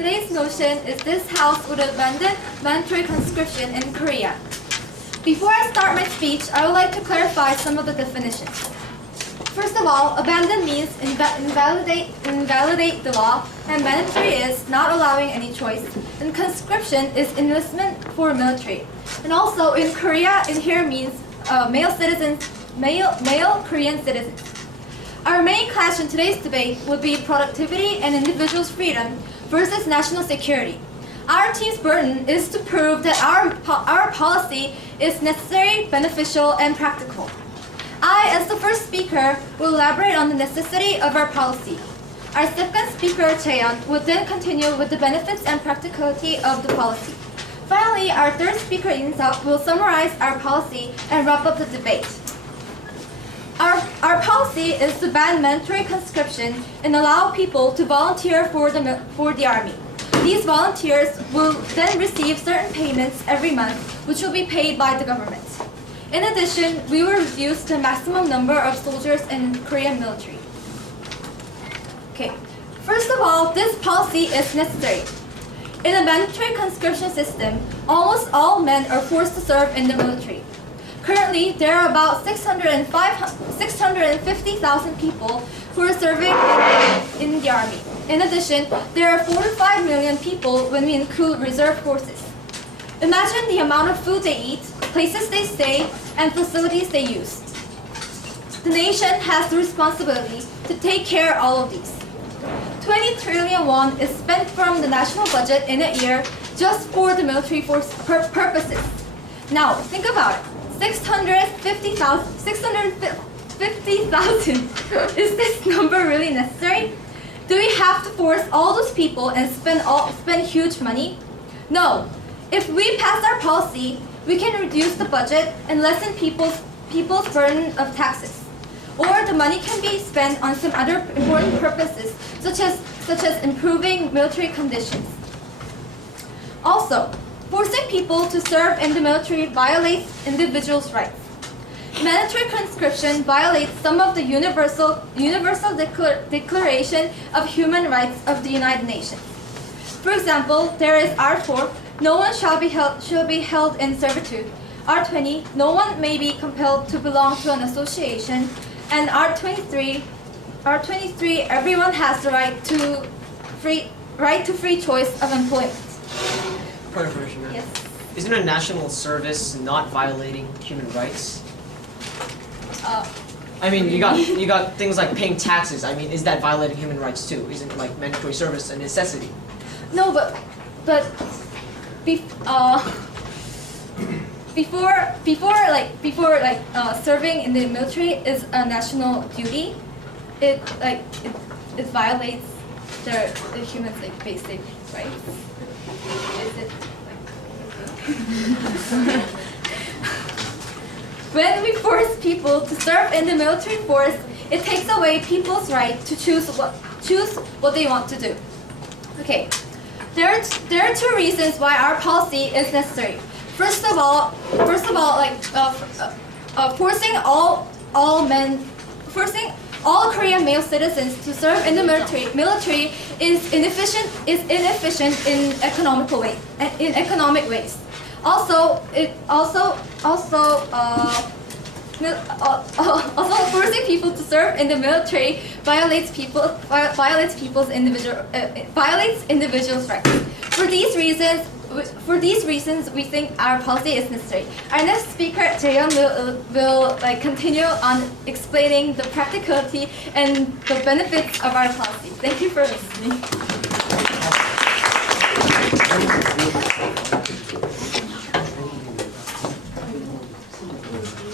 Today's motion is this House would abandon mandatory conscription in Korea. Before I start my speech, I would like to clarify some of the definitions. First of all, abandon means invalidate the law, and mandatory is not allowing any choice, and conscription is enlistment for military. And also in Korea, in here means male Korean citizens. Our main clash in today's debate would be productivity and individual's freedom versus national security. Our team's burden is to prove that our policy is necessary, beneficial, and practical. I, as the first speaker, will elaborate on the necessity of our policy. Our second speaker, Daewon, would then continue with the benefits and practicality of the policy. Finally, our third speaker, In-seok, will summarize our policy and wrap up the debate. Our policy is to ban mandatory conscription and allow people to volunteer for the army. These volunteers will then receive certain payments every month, which will be paid by the government. In addition, we will reduce the maximum number of soldiers in Korean military. Okay. First of all, this policy is necessary. In a mandatory conscription system, almost all men are forced to serve in the military. Currently, there are about 650,000 people who are serving in the army. In addition, there are 4 to 5 million people when we include reserve forces. Imagine the amount of food they eat, places they stay, and facilities they use. The nation has the responsibility to take care of all of these. 20 trillion won is spent from the national budget in a year just for the military force purposes. Now, think about it. 650,000. Is this number really necessary? Do we have to force all those people and spend huge money? No. If we pass our policy, we can reduce the budget and lessen people's burden of taxes. Or the money can be spent on some other important purposes, such as improving military conditions. Also, forcing people to serve in the military violates individuals' rights. Mandatory conscription violates some of the Universal Declaration of Human Rights of the United Nations. For example, there is Art 4, no one shall be held in servitude. Art 20, no one may be compelled to belong to an association. And Art 23, everyone has the right to free choice of employment. Point of information, ma'am. Yes. Isn't a national service not violating human rights? I mean, you got things like paying taxes. I mean, is that violating human rights too? Isn't like mandatory service a necessity? No, but before serving in the military is a national duty. It violates the humans' basic rights. Is it When we force people to serve in the military force, it takes away people's right to choose what they want to do. Okay, there are 2 reasons why our policy is necessary. First of all, forcing all Korean male citizens to serve in the military is inefficient in economic ways. Also forcing people to serve in the military violates individuals' rights. For these reasons, we think our policy is necessary. Our next speaker, Daewon, will continue on explaining the practicality and the benefits of our policy. Thank you for listening.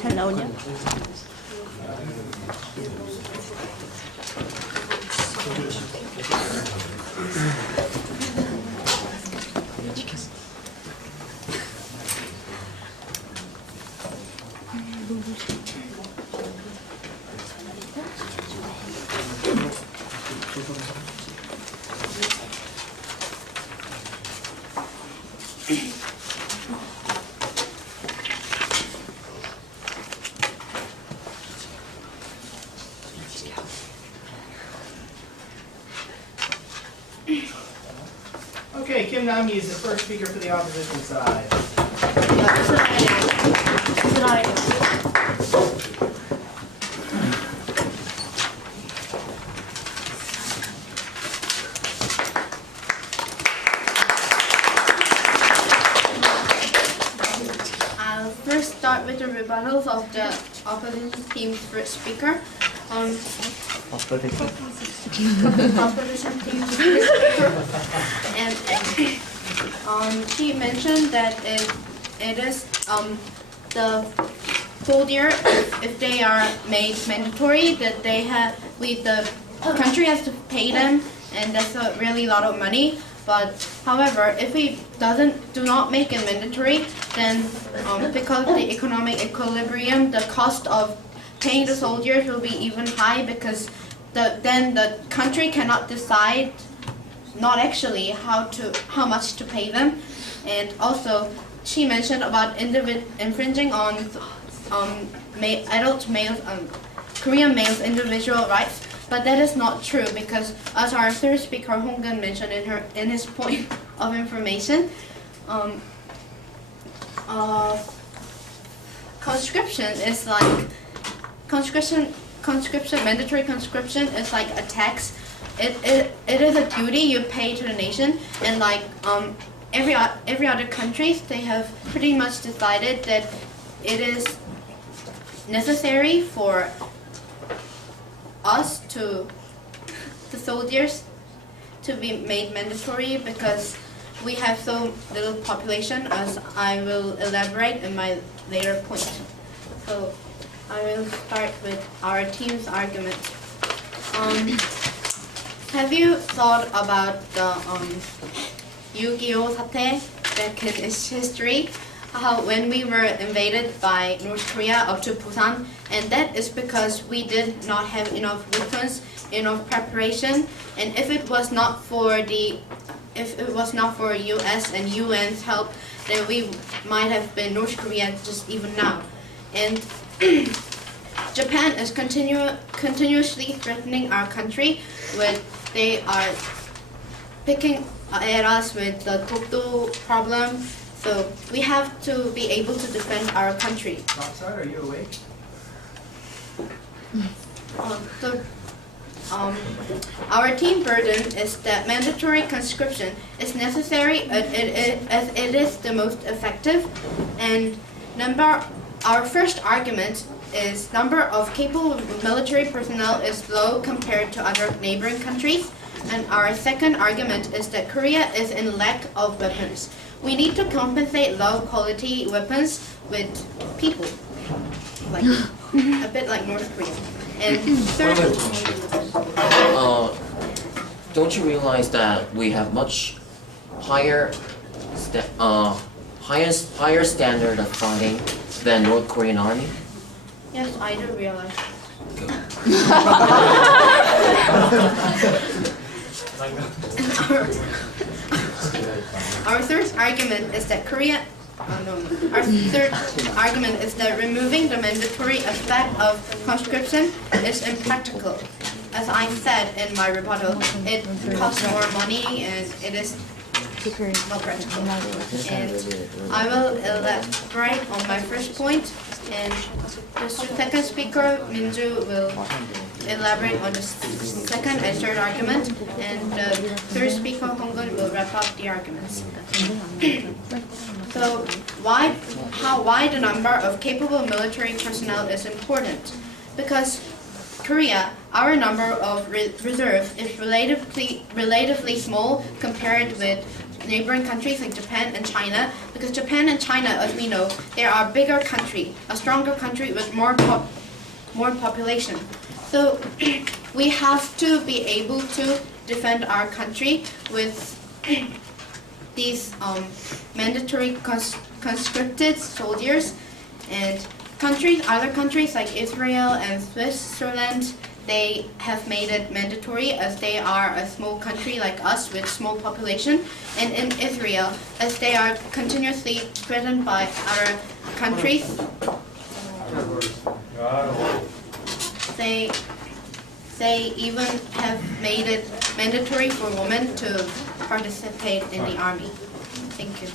잘 나오냐? Nami is the first speaker for the opposition side. I'll first start with the rebuttals of the opposition team's first speaker. Opposition team's first speaker. And she mentioned that it is the soldier, if they are made mandatory, that the country has to pay them, and that's a really lot of money. But however, if we do not make it mandatory, then because of the economic equilibrium, the cost of paying the soldiers will be even high, because then the country cannot decide not actually how much to pay them. And also, she mentioned about infringing on Korean males' individual rights. But that is not true, because as our third speaker Hong-gun mentioned in his point of information, conscription is like mandatory conscription is like a tax. It is a duty you pay to the nation, and like every other countries, they have pretty much decided that it is necessary for us the soldiers to be made mandatory, because we have so little population, as I will elaborate in my later point. So I will start with our team's argument. Have you thought about the Yu-Gi-Oh 사태 back in its history? How when we were invaded by North Korea up to Busan, and that is because we did not have enough weapons, enough preparation, and if it was not for U.S. and UN's help, then we might have been North Korea just even now. And Japan is continuously threatening our country they are picking at us with the Dokdo problem. So we have to be able to defend our country. Topside, are you awake? Our team burden is that mandatory conscription is necessary as it is the most effective. And our first argument is number of capable military personnel is low compared to other neighboring countries. And our second argument is that Korea is in lack of weapons. We need to compensate low quality weapons with people, like a bit like North Korea. And third, don't you realize that we have much higher standard of fighting than North Korean army? yes, I do realize. Our third argument is that removing the mandatory effect of conscription is impractical. As I said in my rebuttal, it costs more money and it is not practical. And I will elaborate on my first point, and the second speaker, Minju, will elaborate on the second and third argument, and the third speaker, Hong-gun, will wrap up the arguments. So why the number of capable military personnel is important? Because Korea, our number of reserves is relatively small compared with neighboring countries like Japan and China, because Japan and China, as we know, they are a bigger country, a stronger country with more population. So we have to be able to defend our country with these mandatory conscripted soldiers. And other countries like Israel and Switzerland, they have made it mandatory, as they are a small country like us with small population. And in Israel, as they are continuously threatened by other countries, they even have made it mandatory for women to participate in the army. Thank you.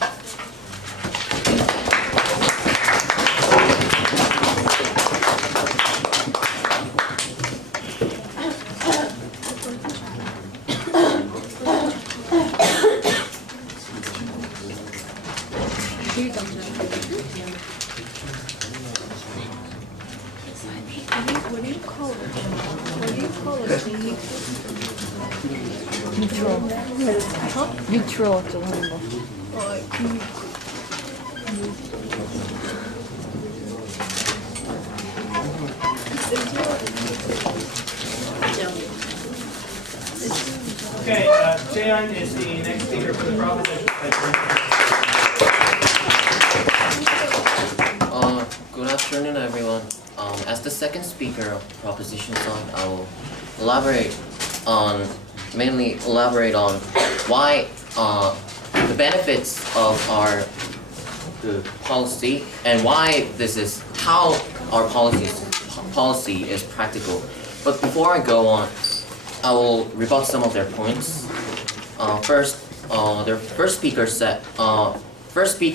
뉴트럴 어쩌고 하는 거. Okay, Daewon is the next speaker for the proposition. Good afternoon, everyone. As the second speaker of the proposition side, I will mainly elaborate on why the benefits of our policy and why this is how our policy is practical. But before I go on, I will rebut some of their points. First, their first speaker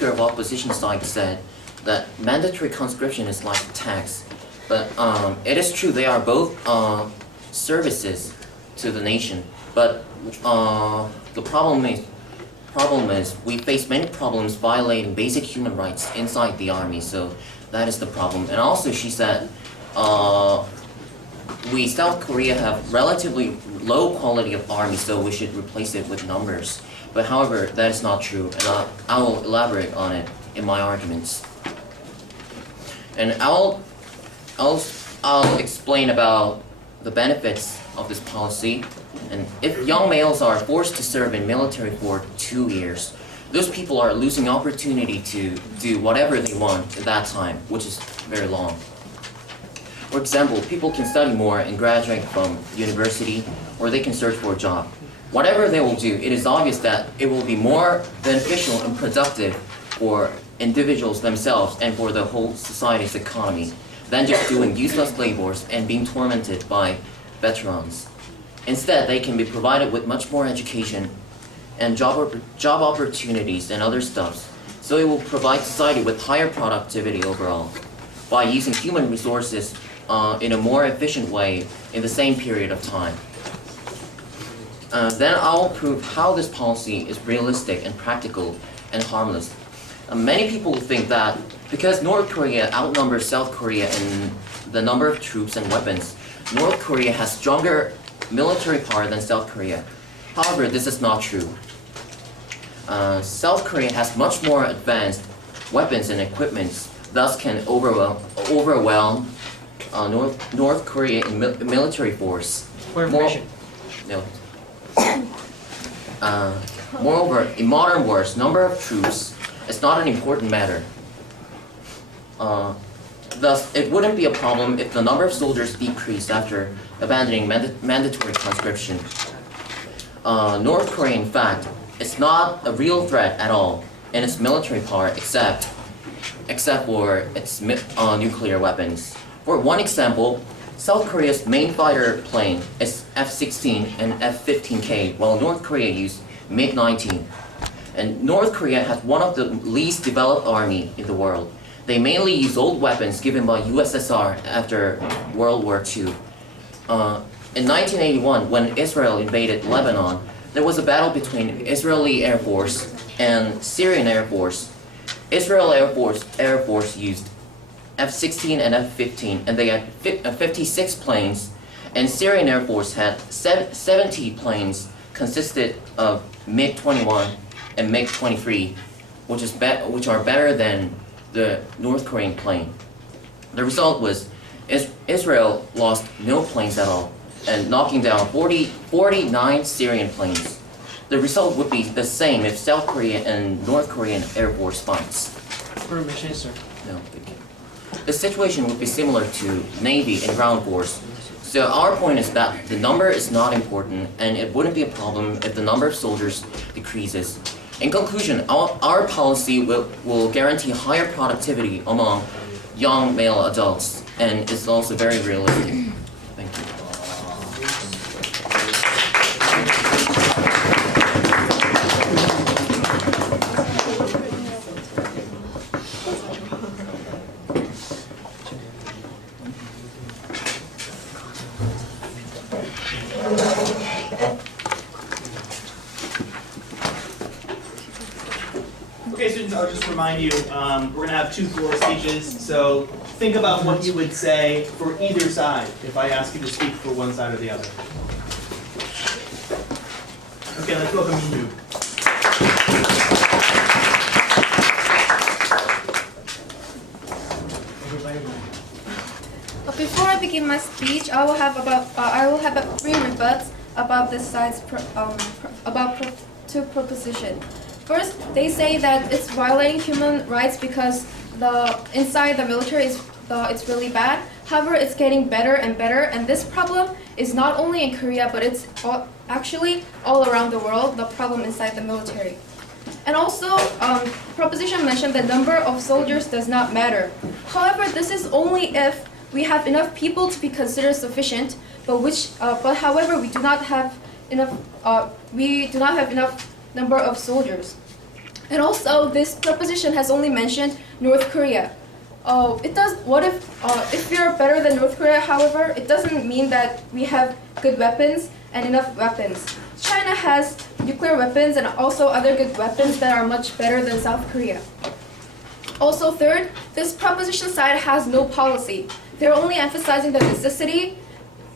of opposition side said that mandatory conscription is like tax, but it is true they are both services to the nation. But the problem is we face many problems violating basic human rights inside the army. So that is the problem. And also, she said we South Korea have relatively low quality of army, so we should replace it with numbers. But however, that is not true, and I will elaborate on it in my arguments. And I'll explain about the benefits of this policy. And if young males are forced to serve in military for 2 years, those people are losing opportunity to do whatever they want at that time, which is very long. For example, people can study more and graduate from university, or they can search for a job. Whatever they will do, it is obvious that it will be more beneficial and productive for individuals themselves and for the whole society's economy than just doing useless labors and being tormented by veterans. Instead, they can be provided with much more education and job opportunities and other stuff. So it will provide society with higher productivity overall by using human resources in a more efficient way in the same period of time. Then I'll prove how this policy is realistic and practical and harmless. Many people think that because North Korea outnumbers South Korea in the number of troops and weapons, North Korea has stronger military power than South Korea. However, this is not true. South Korea has much more advanced weapons and equipment, thus can overwhelm North Korea in military force. For information. Moreover, in modern wars, number of troops is not an important matter. Thus, it wouldn't be a problem if the number of soldiers decreased after abandoning mandatory conscription. North Korea, in fact, is not a real threat at all in its military power, except for its nuclear weapons. For one example, South Korea's main fighter plane is F-16 and F-15K, while North Korea used MiG-19. And North Korea has one of the least developed army in the world. They mainly use old weapons given by USSR after World War II. In 1981, when Israel invaded Lebanon, there was a battle between Israeli Air Force and Syrian Air Force. Israel Air Force used F-16 and F-15, and they had 56 planes, and Syrian Air Force had 70 planes consisted of MiG-21 and MiG-23, which are better than the North Korean plane. The result was Israel lost no planes at all, and knocking down 49 Syrian planes. The result would be the same if South Korea and North Korean Air Force fights. Permission, sir. No, thank you. The situation would be similar to Navy and ground force. So our point is that the number is not important, and it wouldn't be a problem if the number of soldiers decreases. In conclusion, our policy will guarantee higher productivity among young male adults, and it's also very realistic. Thank you. I'll just remind you, we're going to have 2 floor speeches, so think about what you would say for either side if I ask you to speak for one side or the other. Okay, let's welcome you. Before I begin my speech, I will have about 3 rebuts about this side's two proposition. First, they say that it's violating human rights because the inside the military it's really bad. However, it's getting better and better, and this problem is not only in Korea, but it's actually all around the world. The problem inside the military. And also, proposition mentioned the number of soldiers does not matter. However, this is only if we have enough people to be considered sufficient, but however, we do not have enough number of soldiers. And also, this proposition has only mentioned North Korea. What if we are better than North Korea? However, it doesn't mean that we have good weapons and enough weapons. China has nuclear weapons and also other good weapons that are much better than South Korea. Also, third, this proposition side has no policy. They're only emphasizing the necessity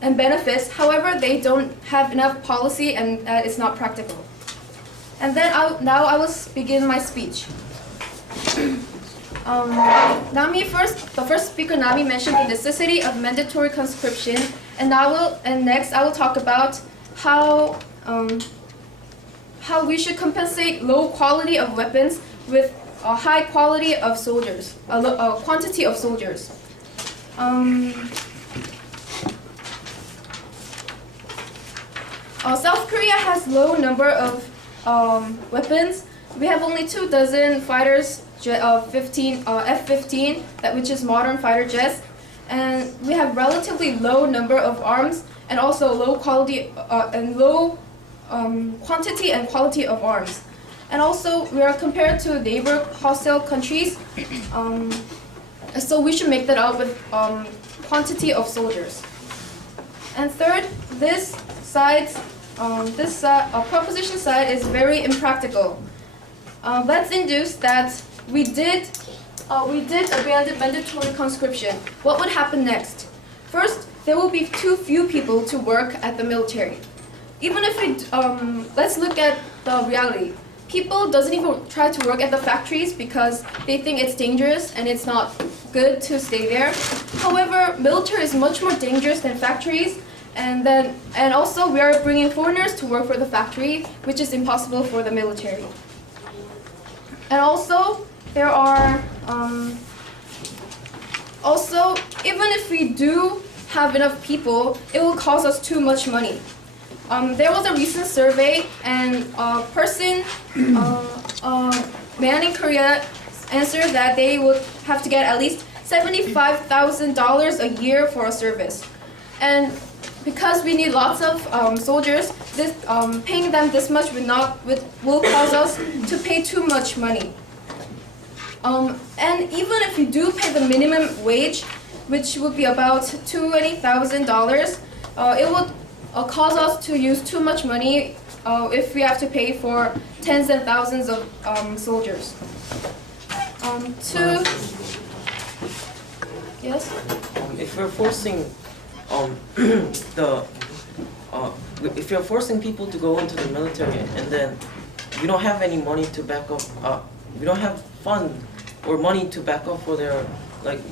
and benefits. However, they don't have enough policy, and it's not practical. And then now I will begin my speech. The first speaker, Nami, mentioned the necessity of mandatory conscription, and next I will talk about how we should compensate low quality of weapons with a high quality of soldiers, a quantity of soldiers. South Korea has low number of weapons. We have only 24 fighters, F-15, which is modern fighter jets, and we have relatively low number of arms and also low quality and low quantity and quality of arms. And also, we are compared to neighbor hostile countries, so we should make that up with quantity of soldiers. And third, this proposition side is very impractical. Let's induce that we did abandon mandatory conscription. What would happen next? First, there will be too few people to work at the military. Even if we, let's look at the reality. People doesn't even try to work at the factories because they think it's dangerous and it's not good to stay there. However, military is much more dangerous than factories, and also we are bringing foreigners to work for the factory, which is impossible for the military. And also, there are even if we do have enough people, it will cost us too much money. There was a recent survey, and a person, man in Korea, answered that they would have to get at least $75,000 a year for a service. And because we need lots of soldiers, paying them this much will cause us to pay too much money. And even if we do pay the minimum wage, which would be about $20,000, it would cause us to use too much money if we have to pay for tens and thousands of soldiers. Yes? If we're forcing if you're forcing people to go into the military and then we don't have any money to back up, we don't have fund or money to back up for their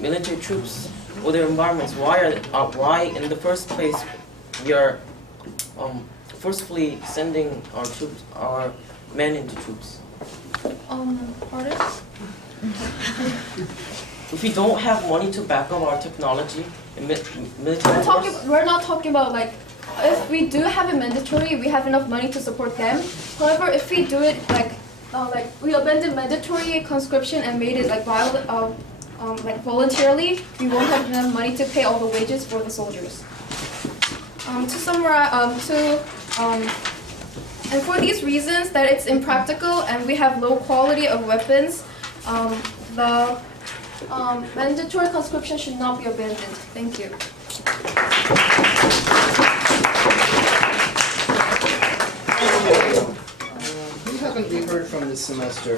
military troops or their environments, why in the first place we are forcefully sending our men into troops? Pardon? If we don't have money to back up our technology and military We're not talking about if we do have a mandatory, we have enough money to support them. However, if we do it we abandoned mandatory conscription and made it voluntarily, we won't have enough money to pay all the wages for the soldiers. To summarize, and for these reasons that it's impractical and we have low quality of weapons, the mandatory conscription should not be abandoned. Thank you. Who haven't we heard from this semester?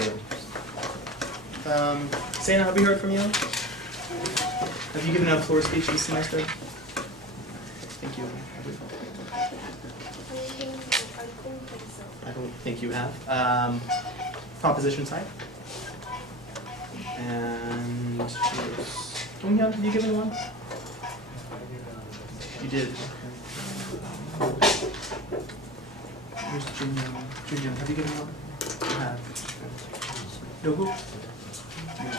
Sana, have we heard from you? Have you given a floor speech this semester? Thank you. I don't think you have. Proposition side? And Donghyun, have you given one? You did. Where's Junyoung? Junyoung, have you given one? You have. Yogu? No.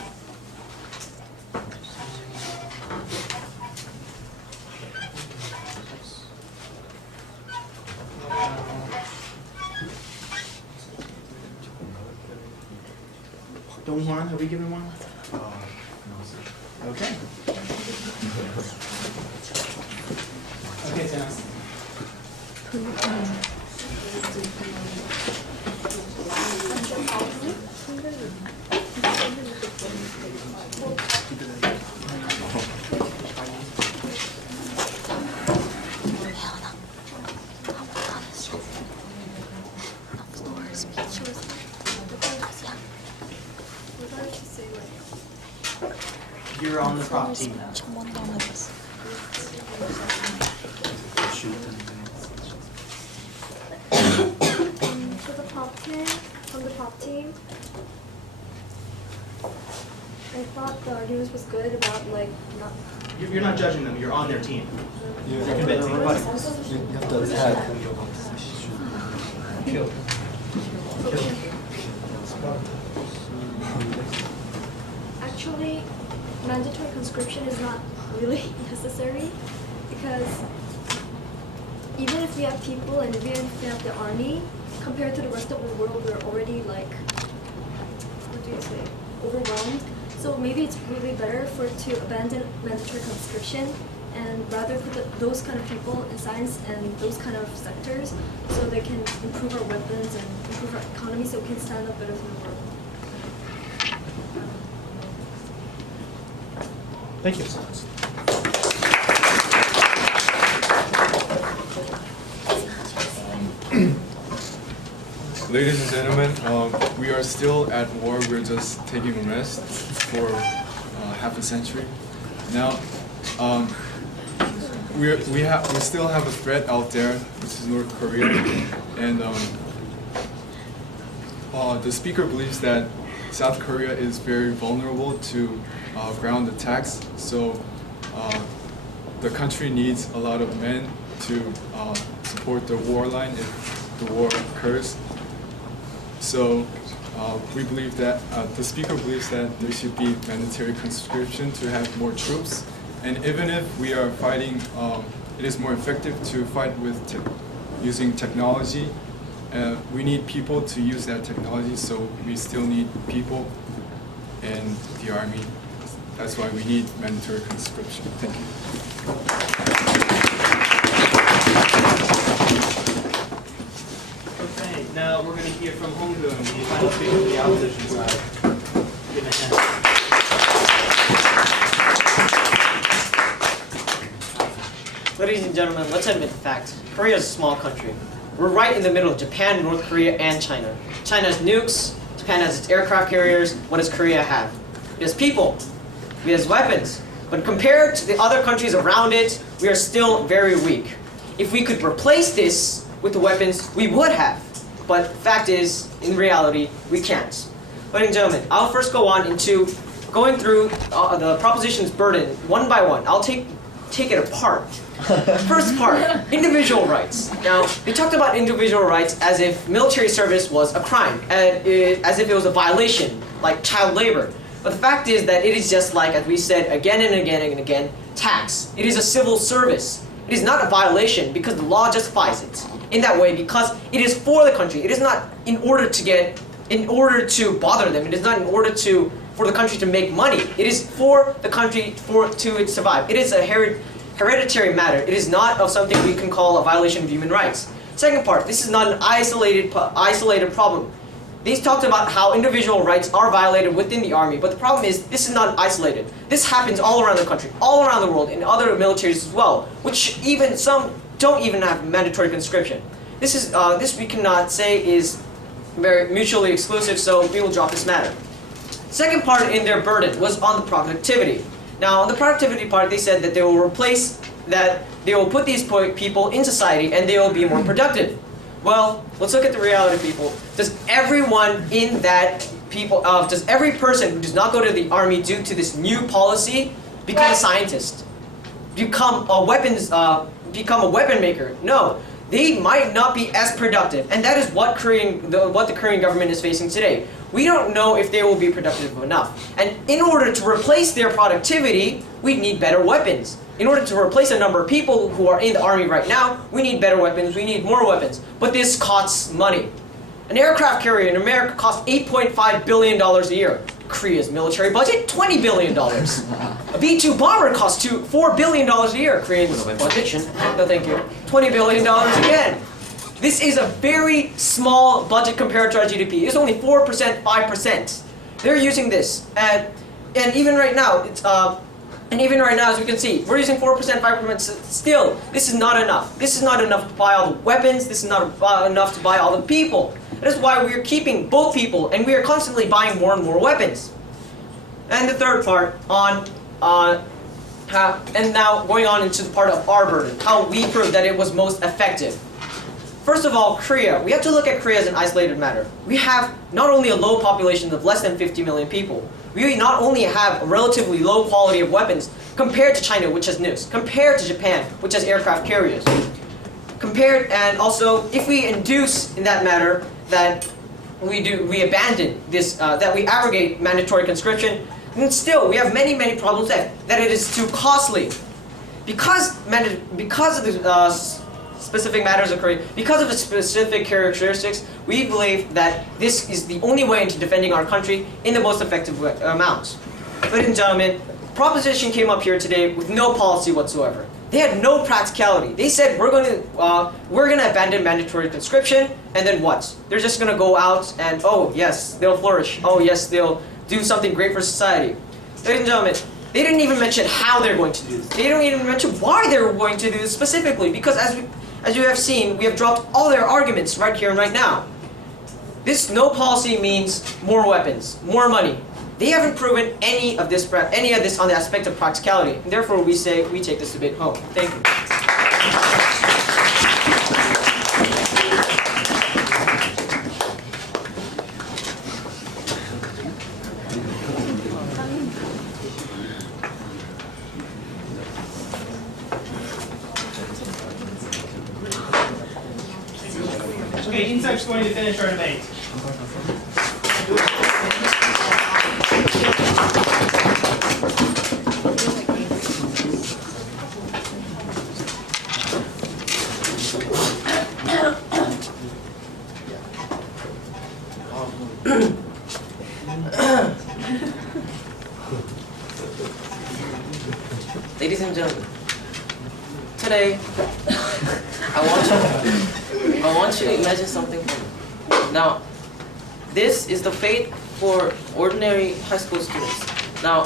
Donghwan, have we given one? Okay. Okay, Sam. You're on the prop team now. For the prop team, from the prop team, I thought the arguments was good about like not. You're not judging them, you're on their team. You're convincing. You have to attack. Actually, mandatory conscription is not really necessary because even if we have people and even if we have the army, compared to the rest of the world, we're already like, what do you say, overwhelmed. So maybe it's really better to abandon mandatory conscription and rather put those kind of people in science and those kind of sectors so they can improve our weapons and improve our economy so we can stand up better for the world. Thank you. Ladies and gentlemen, we are still at war. We're just taking a rest for half a century. Now, we still have a threat out there, which is North Korea, and the speaker believes that South Korea is very vulnerable to ground attacks. So the country needs a lot of men to support the war line if the war occurs. So we believe that the speaker believes that there should be mandatory conscription to have more troops. And even if we are fighting, it is more effective to fight with using technology. We need people to use that technology, so we still need people in the army. That's why we need mandatory conscription. Thank you. Okay, now we're going to hear from Hongboon, the final speaker of the opposition side. Give him a hand. Ladies and gentlemen, let's admit the fact. Korea is a small country. We're right in the middle of Japan, North Korea, and China. China has nukes, Japan has its aircraft carriers. What does Korea have? It has people. It has weapons. But compared to the other countries around it, we are still very weak. If we could replace this with the weapons, we would have. But the fact is, in reality, we can't. Ladies and gentlemen, I'll first go on into going through the proposition's burden one by one. I'll take it apart. First part, individual rights. Now, they talked about individual rights as if military service was a crime, as if it was a violation, like child labor. But the fact is that it is just like, as we said again and again and again, tax. It is a civil service. It is not a violation because the law justifies it in that way because it is for the country. It is not in order to bother them. It is not in order for the country to make money. It is for the country to survive. It is a hereditary matter. It is not of something we can call a violation of human rights. Second part, this is not an isolated problem. These talked about how individual rights are violated within the army, but the problem is this is not isolated. This happens all around the country, all around the world, in other militaries as well, which even some don't even have mandatory conscription. This we cannot say is very mutually exclusive, so we will drop this matter. Second part in their burden was on the productivity. Now, on the productivity part, they said that they will put these people in society and they will be more productive. Well, let's look at the reality, people. Does every person who does not go to the army due to this new policy become a scientist? Become a weapon maker? No. They might not be as productive, and that is what the Korean government is facing today. We don't know if they will be productive enough. And in order to replace their productivity, we need better weapons. In order to replace a number of people who are in the army right now, we need better weapons, we need more weapons. But this costs money. An aircraft carrier in America costs $8.5 billion a year. Korea's military budget, $20 billion. A B-2 bomber costs $4 billion a year. Korea's budget, no thank you, $20 billion again. This is a very small budget compared to our GDP. It's only 4%, 5%. They're using this, and even right now, as we can see, we're using 4%, 5%. Still, this is not enough. This is not enough to buy all the weapons. This is not enough to buy all the people. That is why we are keeping both people, and we are constantly buying more and more weapons. And the third part and now going on into the part of our burden, how we proved that it was most effective. First of all, Korea. We have to look at Korea as an isolated matter. We have not only a low population of less than 50 million people, we not only have a relatively low quality of weapons compared to China, which has nukes, compared to Japan, which has aircraft carriers. And also, if we induce in that matter that we abandon this, that we abrogate mandatory conscription, then still we have many problems that it is too costly. Because of the specific matters of Korea, because of its specific characteristics, we believe that this is the only way into defending our country in the most effective amounts. Ladies and gentlemen, proposition came up here today with no policy whatsoever. They had no practicality. They said we're gonna abandon mandatory conscription, and then what? They're just gonna go out and oh yes, they'll flourish. Oh yes, they'll do something great for society. Ladies and gentlemen, they didn't even mention how they're going to do this. They don't even mention why they're going to do this specifically, because as you have seen, we have dropped all their arguments right here and right now. This no policy means more weapons, more money. They haven't proven any of this on the aspect of practicality. And therefore, we say we take this debate home. Thank you. Okay, Insect's going to finish our debate. Ladies and gentlemen, today I want you to imagine something for me. Now, this is the fate for ordinary high school students. Now,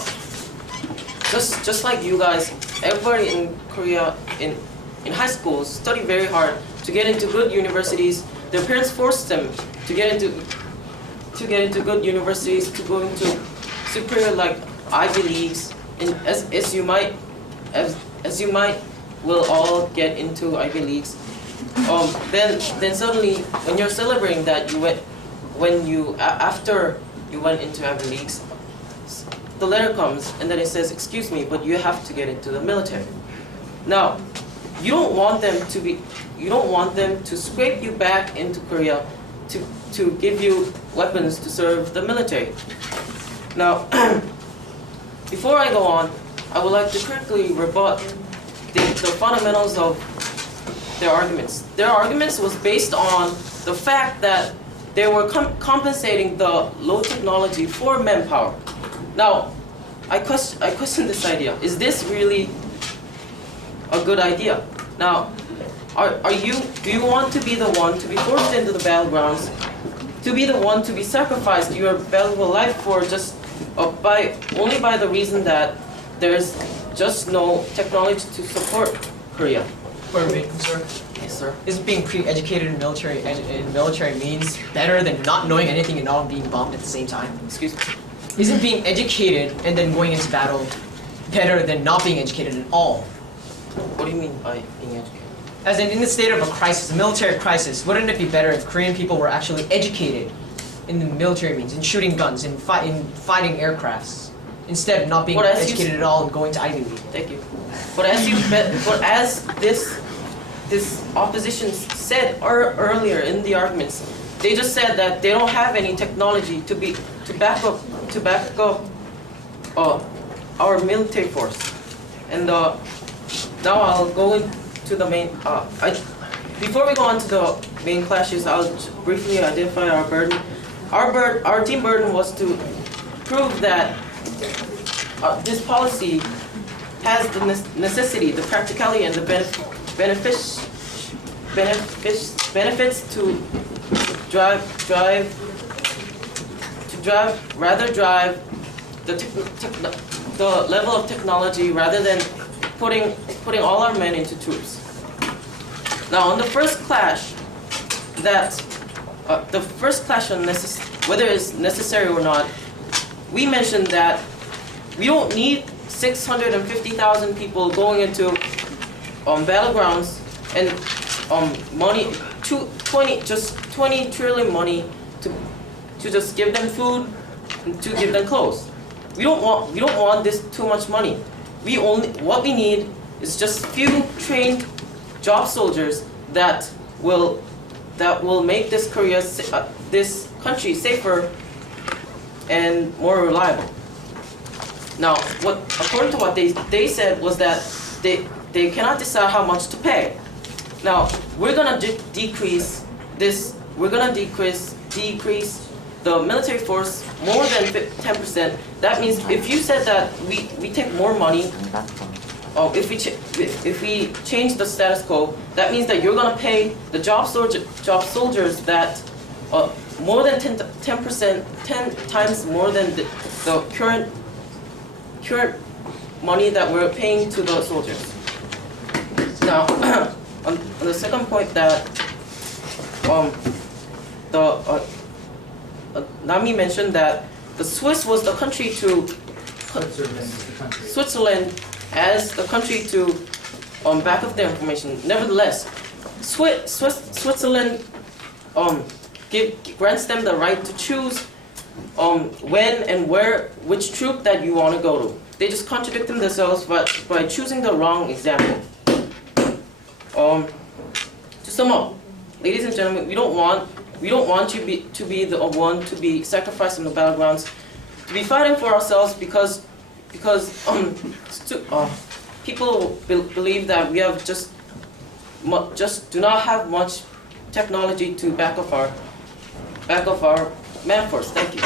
just like you guys, everybody in Korea in high school study very hard to get into good universities. Their parents force them to get into good universities, to go into superior like Ivy Leagues, and as you might will all get into Ivy Leagues. Then suddenly when you're celebrating that after you went into Ivy Leagues, the letter comes and then it says, excuse me, but you have to get into the military. Now, you don't want them to scrape you back into Korea to give you weapons to serve the military. Now, before I go on, I would like to quickly rebut the fundamentals of their arguments. Their arguments was based on the fact that they were compensating the low technology for manpower. Now, I question this idea. Is this really a good idea? Now, do you want to be the one to be forced into the battlegrounds, to be the one to be sacrificed your valuable life for just only by the reason that there's just no technology to support Korea? Sir. Yes, sir. Is being pre-educated in military means better than not knowing anything and all being bombed at the same time? Excuse me. Isn't being educated and then going into battle better than not being educated at all? What do you mean by being educated? As in the state of a crisis, a military crisis, wouldn't it be better if Korean people were actually educated in the military means, in shooting guns, in fighting aircrafts, instead of not being Well, as you educated at all and going to Ivy League? Thank you. But as this opposition said earlier in the arguments, they just said that they don't have any technology to back up our military force. And now I'll go into the main. Before we go on to the main clashes, I'll briefly identify our burden. Our team burden was to prove that this policy has the necessity, the practicality, and the benefits to drive the level of technology rather than putting all our men into troops. Now, on the first clash, on whether it's necessary or not, we mentioned that we don't need 650,000 people going into battlegrounds and money, 20 trillion money to just give them food and to give them clothes. We don't want this too much money. What we need is just few trained job soldiers that will make this this country safer and more reliable. Now, according to what they said was that they cannot decide how much to pay. Now, we're gonna decrease this. We're gonna decrease the military force more than 10%. That means if you said that we take more money, if we change the status quo, that means that you're gonna pay the job soldiers that more than 10 times more than the current money that we're paying to the soldiers. Now, on the second point that Nami mentioned that the Swiss was the country to Switzerland as the country to back up their information. Nevertheless, Switzerland grants them the right to choose when and which troop that you want to go to. They just contradict themselves by choosing the wrong example. To sum up, ladies and gentlemen, we don't want you to be the one to be sacrificed in the battlegrounds, to be fighting for ourselves because people believe that we have just do not have much technology to back up our man force. Thank you.